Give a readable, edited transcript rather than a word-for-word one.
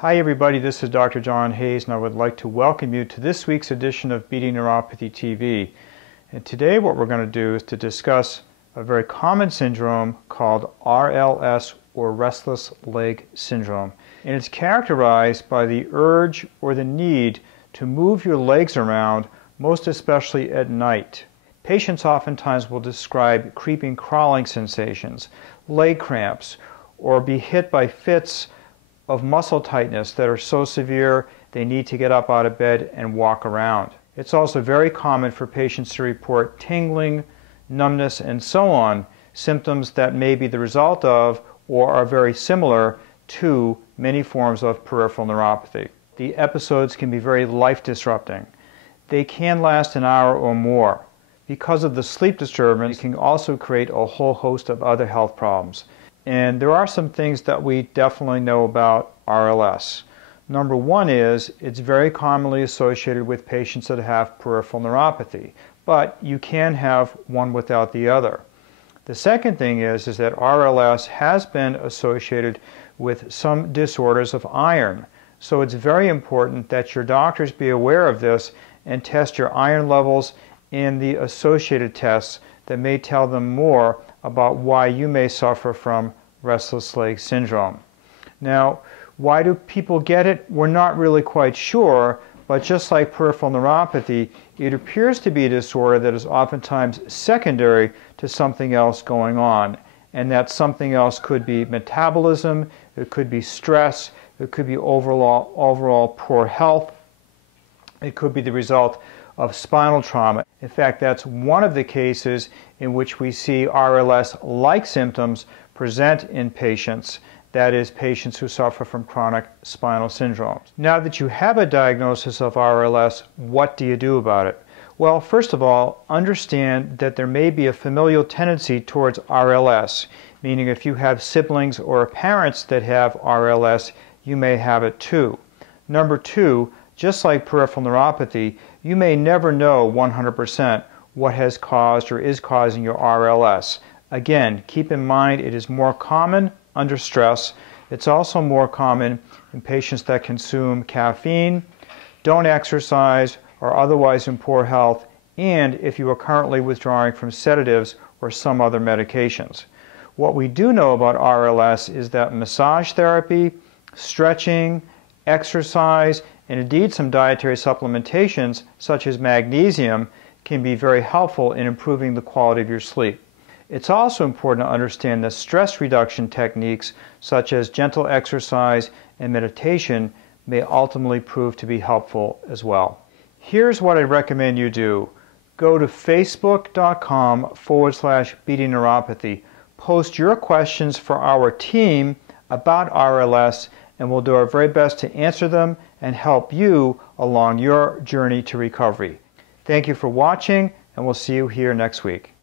Hi everybody, this is Dr. John Hayes and I would like to welcome you to this week's edition of Beating Neuropathy TV. And today what we're going to do is to discuss a very common syndrome called RLS or Restless Leg Syndrome. And it's characterized by the urge or the need to move your legs around, most especially at night. Patients oftentimes will describe creeping, crawling sensations, leg cramps, or be hit by fits of muscle tightness that are so severe they need to get up out of bed and walk around. It's also very common for patients to report tingling, numbness, and so on, symptoms that may be the result of or are very similar to many forms of peripheral neuropathy. The episodes can be very life-disrupting. They can last an hour or more. Because of the sleep disturbance, it can also create a whole host of other health problems. And there are some things that we definitely know about RLS. Number one is it's very commonly associated with patients that have peripheral neuropathy, but you can have one without the other. The second thing is that RLS has been associated with some disorders of iron. So it's very important that your doctors be aware of this and test your iron levels and the associated tests that may tell them more about why you may suffer from restless leg syndrome. Now, why do people get it? We're not really quite sure, but just like peripheral neuropathy, it appears to be a disorder that is oftentimes secondary to something else going on. And that something else could be metabolism, it could be stress, it could be overall poor health, it could be the result of spinal trauma. In fact, that's one of the cases in which we see RLS-like symptoms present in patients, that is, patients who suffer from chronic spinal syndromes. Now that you have a diagnosis of RLS, what do you do about it? Well, first of all, understand that there may be a familial tendency towards RLS, meaning if you have siblings or parents that have RLS, you may have it too. Number two, just like peripheral neuropathy, you may never know 100% what has caused or is causing your RLS. Again, keep in mind it is more common under stress. It's also more common in patients that consume caffeine, don't exercise, are otherwise in poor health, and if you are currently withdrawing from sedatives or some other medications. What we do know about RLS is that massage therapy, stretching, exercise, and indeed some dietary supplementations such as magnesium can be very helpful in improving the quality of your sleep. It's also important to understand that stress reduction techniques such as gentle exercise and meditation may ultimately prove to be helpful as well. Here's what I recommend you do. Go to facebook.com/beating neuropathy. Post your questions for our team about RLS and we'll do our very best to answer them and help you along your journey to recovery. Thank you for watching and we'll see you here next week.